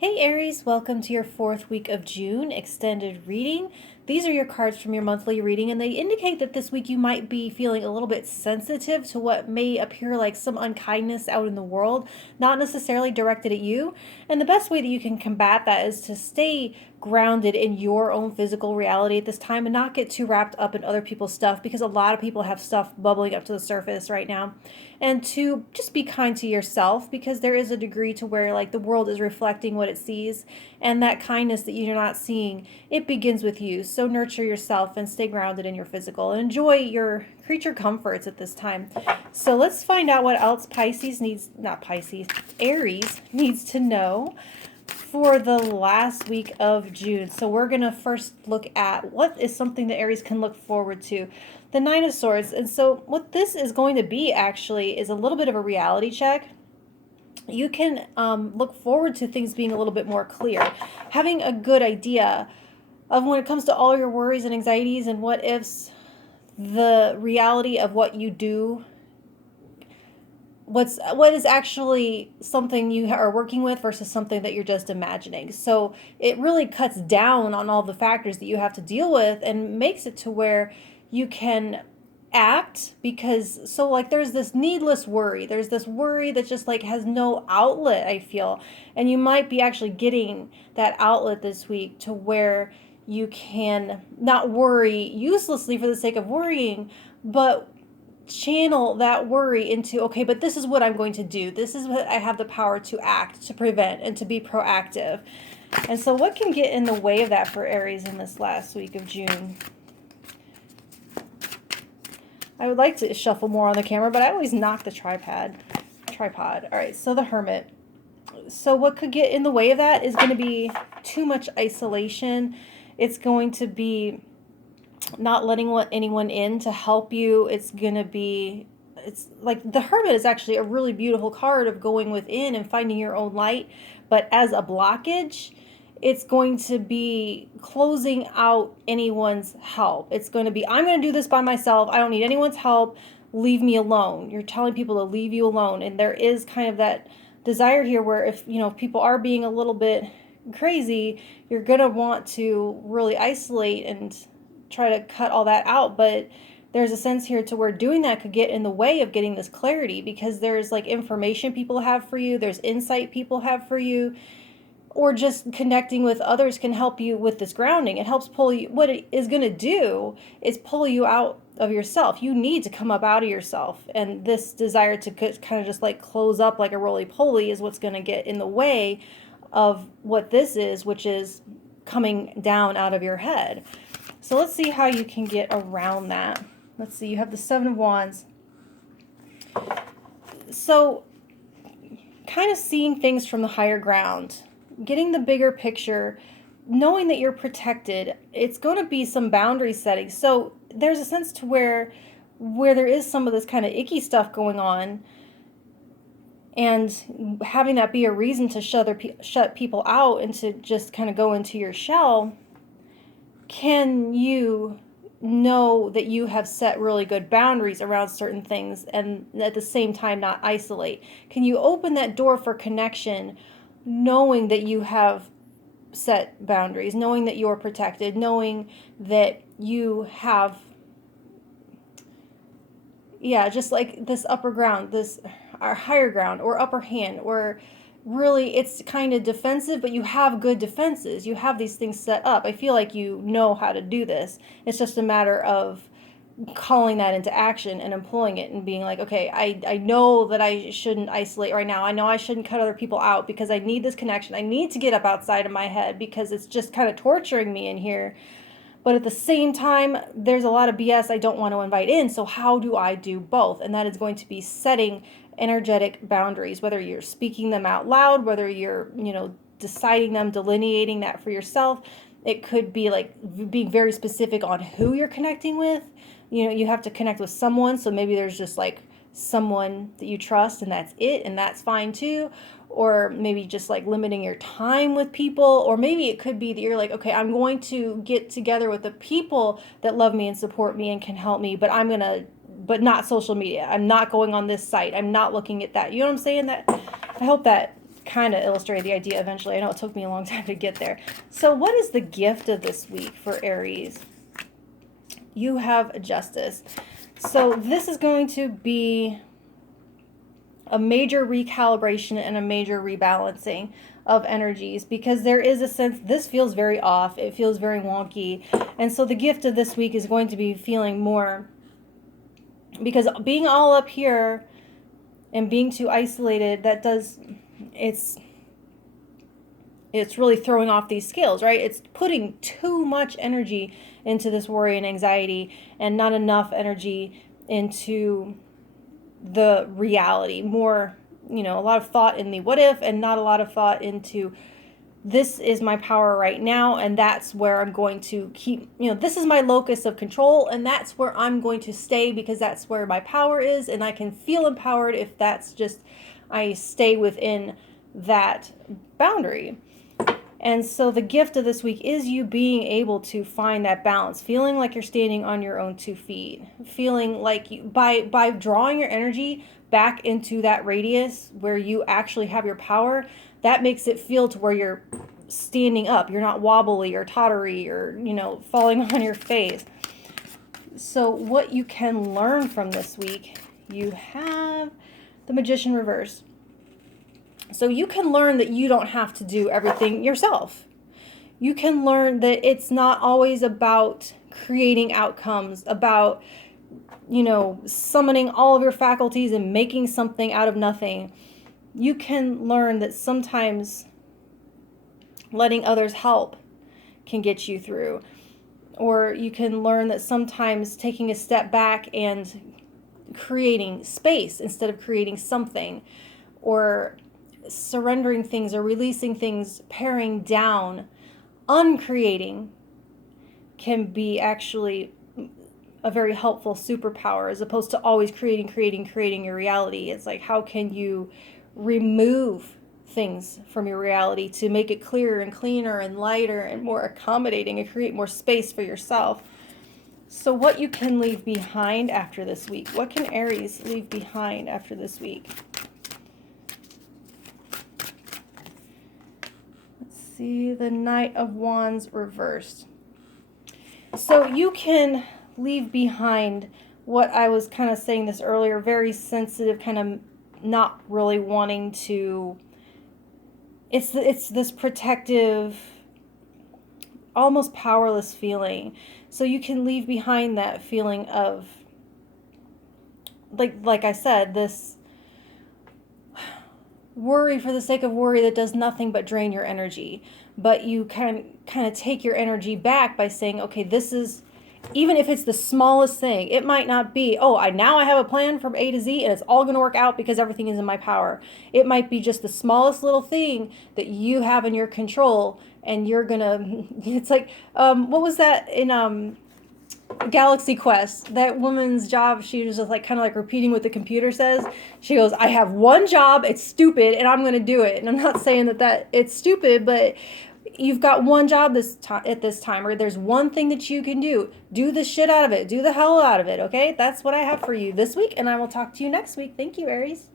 Hey Aries, welcome to your 4th week of June extended reading. These are your cards from your monthly reading, and they indicate that this week you might be feeling a little bit sensitive to what may appear like some unkindness out in the world, not necessarily directed at you. And the best way that you can combat that is to stay grounded in your own physical reality at this time and not get too wrapped up in other people's stuff, because a lot of people have stuff bubbling up to the surface right now. And to just be kind to yourself, because there is a degree to where like the world is reflecting what it sees, and that kindness that you're not seeing, it begins with you. So nurture yourself and stay grounded in your physical and enjoy your creature comforts at this time. So let's find out what else Aries needs to know for the last week of June. So we're going to first look at what is something that Aries can look forward to. The Nine of Swords. And so what this is going to be actually is a little bit of a reality check. You can look forward to things being a little bit more clear, having a good idea of, when it comes to all your worries and anxieties and what ifs, the reality of what you do, what is actually something you are working with versus something that you're just imagining. So it really cuts down on all the factors that you have to deal with and makes it to where you can act, because so like there's this needless worry, there's this worry that just like has no outlet, I feel, and you might be actually getting that outlet this week to where you can not worry uselessly for the sake of worrying, but channel that worry into, okay, but this is what I'm going to do. This is what I have the power to act, to prevent, and to be proactive. And so what can get in the way of that for Aries in this last week of June? I would like to shuffle more on the camera, but I always knock the tripod. All right, so the Hermit. So what could get in the way of that is going to be too much isolation. It's going to be not letting anyone in to help you. It's like the Hermit is actually a really beautiful card of going within and finding your own light, but as a blockage, it's going to be closing out anyone's help. It's going to be, I'm going to do this by myself. I don't need anyone's help. Leave me alone. You're telling people to leave you alone. And there is kind of that desire here where if people are being a little bit crazy, you're going to want to really isolate and try to cut all that out. But there's a sense here to where doing that could get in the way of getting this clarity, because there's like information people have for you, there's insight people have for you, or just connecting with others can help you with this grounding. It helps pull you. What it is going to do is pull you out of yourself. You need to come up out of yourself, and this desire to kind of just like close up like a roly-poly is what's going to get in the way of what this is, which is coming down out of your head. So let's see how you can get around that. Let's see, you have the Seven of Wands. So kind of seeing things from the higher ground, getting the bigger picture, knowing that you're protected. It's going to be some boundary setting. So there's a sense to where there is some of this kind of icky stuff going on, and having that be a reason to shut people out and to just kind of go into your shell. Can you know that you have set really good boundaries around certain things and at the same time not isolate? Can you open that door for connection, knowing that you have set boundaries, knowing that you're protected, knowing that you have, just like this upper ground, this our higher ground or upper hand, or really it's kind of defensive, but you have good defenses. You have these things set up. I feel like you know how to do this. It's just a matter of calling that into action and employing it and being like, okay, I know that I shouldn't isolate right now. I know I shouldn't cut other people out because I need this connection. I need to get up outside of my head because it's just kind of torturing me in here. But at the same time, there's a lot of BS I don't want to invite in. So how do I do both? And that is going to be setting energetic boundaries, whether you're speaking them out loud, whether you're, deciding them, delineating that for yourself. It could be like being very specific on who you're connecting with. You have to connect with someone. So maybe there's just like someone that you trust and that's it, and that's fine too. Or maybe just like limiting your time with people, or maybe it could be that you're like, okay, I'm going to get together with the people that love me and support me and can help me, but but not social media. I'm not going on this site. I'm not looking at that. You know what I'm saying? That I hope that kind of illustrate the idea eventually. I know it took me a long time to get there. So what is the gift of this week for Aries? You have Justice. So this is going to be a major recalibration and a major rebalancing of energies, because there is a sense this feels very off. It feels very wonky. And so the gift of this week is going to be feeling more, because being all up here and being too isolated, it's really throwing off these scales, right? It's putting too much energy into this worry and anxiety and not enough energy into the reality. More, a lot of thought in the what if and not a lot of thought into this is my power right now, and that's where I'm going to keep, this is my locus of control, and that's where I'm going to stay, because that's where my power is, and I can feel empowered if that's just, I stay within that boundary. And so the gift of this week is you being able to find that balance, feeling like you're standing on your own 2 feet, feeling like you, by drawing your energy back into that radius where you actually have your power, that makes it feel to where you're standing up. You're not wobbly or tottery or, falling on your face. So what you can learn from this week, you have the Magician reverse. So you can learn that you don't have to do everything yourself. You can learn that it's not always about creating outcomes, about, summoning all of your faculties and making something out of nothing. You can learn that sometimes letting others help can get you through. Or you can learn that sometimes taking a step back and creating space instead of creating something, or surrendering things or releasing things, paring down, uncreating can be actually a very helpful superpower, as opposed to always creating your reality. It's like, how can you remove things from your reality to make it clearer and cleaner and lighter and more accommodating and create more space for yourself? So what you can leave behind after this week. What can Aries leave behind after this week? See, the Knight of Wands reversed. So you can leave behind what I was kind of saying this earlier, very sensitive, kind of not really wanting to, it's this protective, almost powerless feeling. So you can leave behind that feeling of, like I said, this worry for the sake of worry that does nothing but drain your energy. But you can kind of take your energy back by saying, okay, this is, even if it's the smallest thing, it might not be, now I have a plan from A to Z and it's all going to work out because everything is in my power. It might be just the smallest little thing that you have in your control, and you're going to, it's like, what was that in Galaxy Quest? That woman's job, she was just like kind of like repeating what the computer says. She goes, I have one job, it's stupid, and I'm going to do it. And I'm not saying that it's stupid, but you've got one job at this time, or there's one thing that you can do. Do the shit out of it. Do the hell out of it, okay? That's what I have for you this week, and I will talk to you next week. Thank you, Aries.